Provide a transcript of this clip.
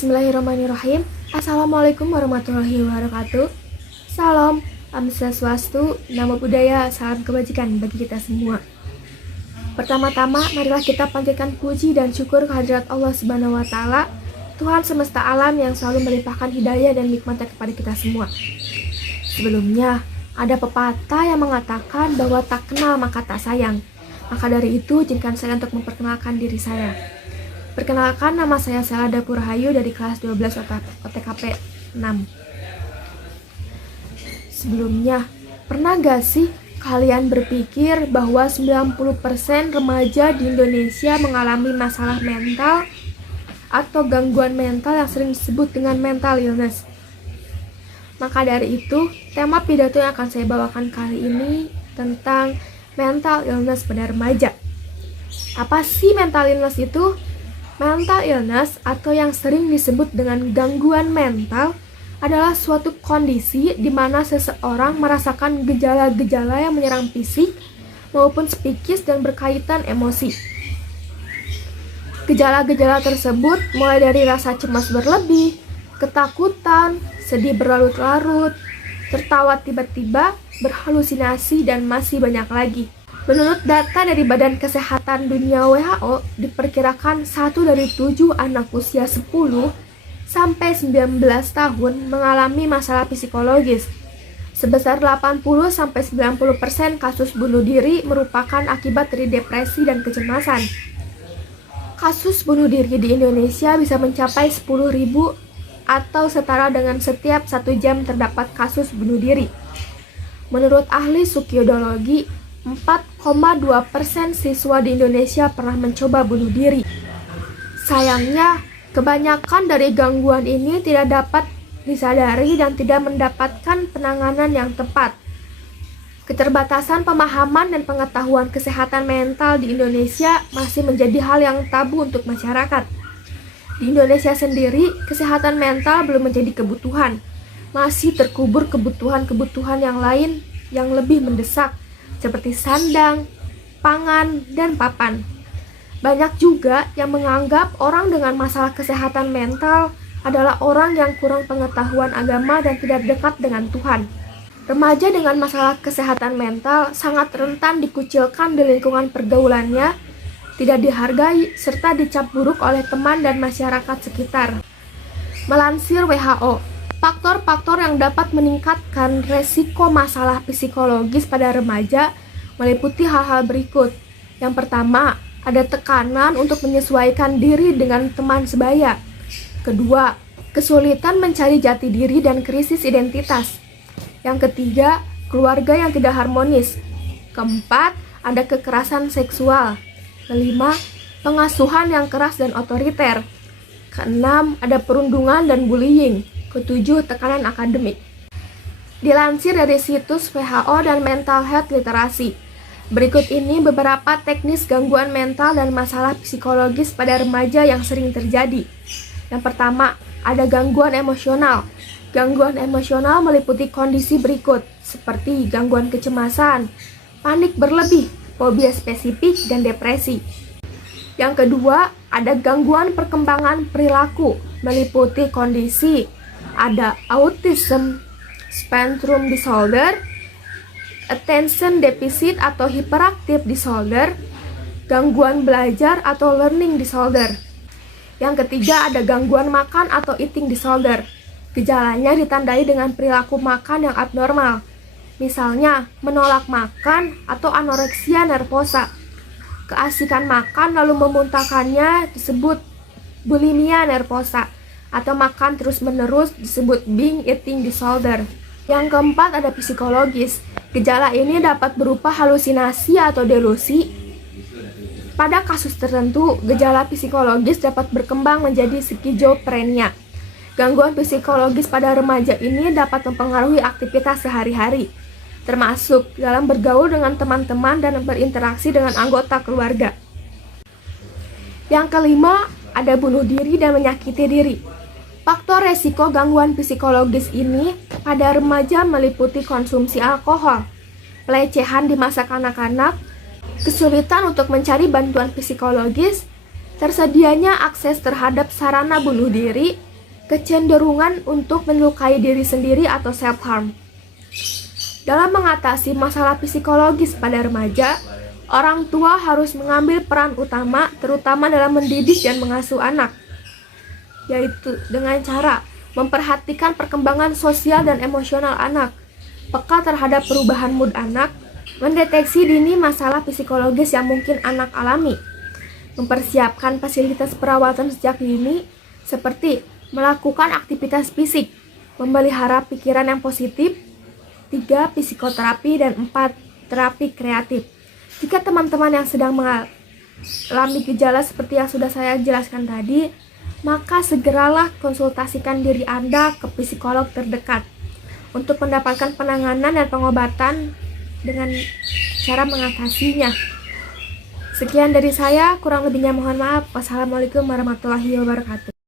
Bismillahirrahmanirrahim. Assalamualaikum warahmatullahi wabarakatuh. Salam, Om Swastiastu, Namo Buddhaya, salam kebajikan bagi kita semua. Pertama-tama, marilah kita panjatkan puji dan syukur kehadirat Allah Subhanahu wa Ta'ala, Tuhan semesta alam yang selalu melimpahkan hidayah dan nikmatnya kepada kita semua. Sebelumnya, ada pepatah yang mengatakan bahwa tak kenal maka tak sayang. Maka dari itu, izinkan saya untuk memperkenalkan diri saya. Perkenalkan, nama saya Selada Purahayu dari kelas 12 OTKP 6. Sebelumnya, pernah gak sih kalian berpikir bahwa 90% remaja di Indonesia mengalami masalah mental atau gangguan mental yang sering disebut dengan mental illness? Maka dari itu, tema pidato yang akan saya bawakan kali ini tentang mental illness pada remaja. Apa sih mental illness itu? Mental illness atau yang sering disebut dengan gangguan mental adalah suatu kondisi di mana seseorang merasakan gejala-gejala yang menyerang fisik maupun psikis dan berkaitan emosi. Gejala-gejala tersebut mulai dari rasa cemas berlebih, ketakutan, sedih berlarut-larut, tertawa tiba-tiba, berhalusinasi, dan masih banyak lagi. Menurut data dari Badan Kesehatan Dunia WHO, diperkirakan 1 dari 7 anak usia 10 sampai 19 tahun mengalami masalah psikologis. Sebesar 80-90% kasus bunuh diri merupakan akibat dari depresi dan kecemasan. Kasus bunuh diri di Indonesia bisa mencapai 10.000 atau setara dengan setiap 1 jam terdapat kasus bunuh diri. Menurut ahli suicidologi, 4,2% siswa di Indonesia pernah mencoba bunuh diri. Sayangnya, kebanyakan dari gangguan ini tidak dapat disadari dan tidak mendapatkan penanganan yang tepat. Keterbatasan pemahaman dan pengetahuan kesehatan mental di Indonesia masih menjadi hal yang tabu untuk masyarakat. Di Indonesia sendiri, kesehatan mental belum menjadi kebutuhan. Masih terkubur kebutuhan-kebutuhan yang lain yang lebih mendesak, seperti sandang, pangan, dan papan. Banyak juga yang menganggap orang dengan masalah kesehatan mental adalah orang yang kurang pengetahuan agama dan tidak dekat dengan Tuhan. Remaja dengan masalah kesehatan mental sangat rentan dikucilkan di lingkungan pergaulannya, tidak dihargai, serta dicap buruk oleh teman dan masyarakat sekitar. Melansir WHO, faktor-faktor yang dapat meningkatkan resiko masalah psikologis pada remaja meliputi hal-hal berikut. Yang pertama, ada tekanan untuk menyesuaikan diri dengan teman sebaya. Kedua, kesulitan mencari jati diri dan krisis identitas. Yang ketiga, keluarga yang tidak harmonis. Keempat, ada kekerasan seksual. Kelima, pengasuhan yang keras dan otoriter. Keenam, ada perundungan dan bullying. Ketujuh, tekanan akademik. Dilansir dari situs WHO dan Mental Health Literasi, berikut ini beberapa teknis gangguan mental dan masalah psikologis pada remaja yang sering terjadi. Yang pertama, ada gangguan emosional. Gangguan emosional meliputi kondisi berikut, seperti gangguan kecemasan, panik berlebih, fobia spesifik, dan depresi. Yang kedua, ada gangguan perkembangan perilaku, meliputi kondisi ada autism spectrum disorder, attention deficit atau hyperactive disorder, gangguan belajar atau learning disorder. Yang ketiga, ada gangguan makan atau eating disorder. Gejalanya ditandai dengan perilaku makan yang abnormal, misalnya menolak makan atau anoreksia nervosa. Keasikan makan lalu memuntahkannya disebut bulimia nervosa, atau makan terus-menerus disebut binge eating disorder. Yang keempat, ada psikologis. Gejala ini dapat berupa halusinasi atau delusi. Pada kasus tertentu, gejala psikologis dapat berkembang menjadi skizofrenia. Gangguan psikologis pada remaja ini dapat mempengaruhi aktivitas sehari-hari, termasuk dalam bergaul dengan teman-teman dan berinteraksi dengan anggota keluarga. Yang kelima, ada bunuh diri dan menyakiti diri. Faktor resiko gangguan psikologis ini pada remaja meliputi konsumsi alkohol, pelecehan di masa kanak-kanak, kesulitan untuk mencari bantuan psikologis, tersedianya akses terhadap sarana bunuh diri, kecenderungan untuk melukai diri sendiri atau self-harm. Dalam mengatasi masalah psikologis pada remaja, orang tua harus mengambil peran utama, terutama dalam mendidik dan mengasuh anak, yaitu dengan cara memperhatikan perkembangan sosial dan emosional anak, peka terhadap perubahan mood anak, mendeteksi dini masalah psikologis yang mungkin anak alami, mempersiapkan fasilitas perawatan sejak dini seperti melakukan aktivitas fisik, memelihara pikiran yang positif, 3. Psikoterapi, dan 4. Terapi kreatif. Jika teman-teman yang sedang mengalami gejala seperti yang sudah saya jelaskan tadi, maka segeralah konsultasikan diri Anda ke psikolog terdekat untuk mendapatkan penanganan dan pengobatan dengan cara mengatasinya. Sekian dari saya, kurang lebihnya mohon maaf. Wassalamualaikum warahmatullahi wabarakatuh.